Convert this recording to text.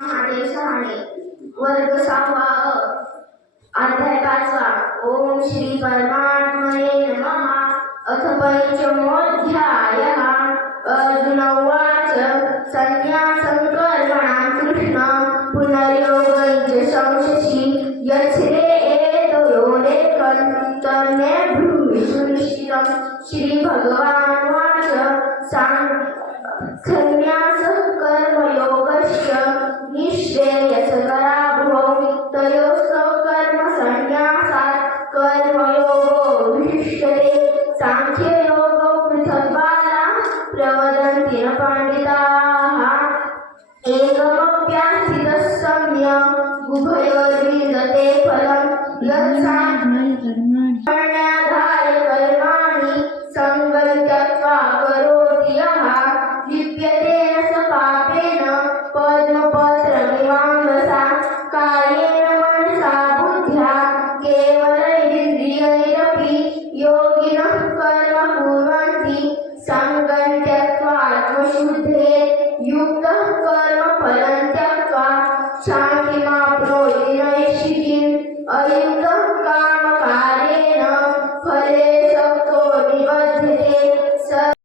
शहाणे वर्ग 6वा अध्याय 5वा ओम श्री परमात्मने नमः अथ पंचमोऽध्यायः अर्जुन उवाच संन्यासं कर्मणां कृष्ण पुनर्योगं च संशसि यच्छ्रेयेतयोरेकं तन्मे ब्रूहि सुनिश्चितं श्रीभगवानुवाच संन्यासः कर्मयोगश्च निःश्रेयसकराभुवौ तयोस्तौ कर्मसंन्यासात् कर्मयोगो विशिष्यते सांख्ययोगौ पृथग्बालाः प्रवदन्ति न पण्डिताः एकमप्यास्थितः सम्यक् उभयोर्विन्दते फलं यत्सामान्याधाय कर्माणि सङ्गं त्यक्त्वा करोति यः लिप्यते न स पापेन पद्मपत्रमिवाम्भसा कायेन मनसा बुद्ध्या केवलैरिन्द्रियैरपि योगिनः कर्म कुर्वन्ति सङ्गं त्यक्त्वा आत्मशुद्धये युक्तः कर्मफलं त्यक्त्वा शान्तिमाप्नोति नैष्ठिकीम् अयुक्तः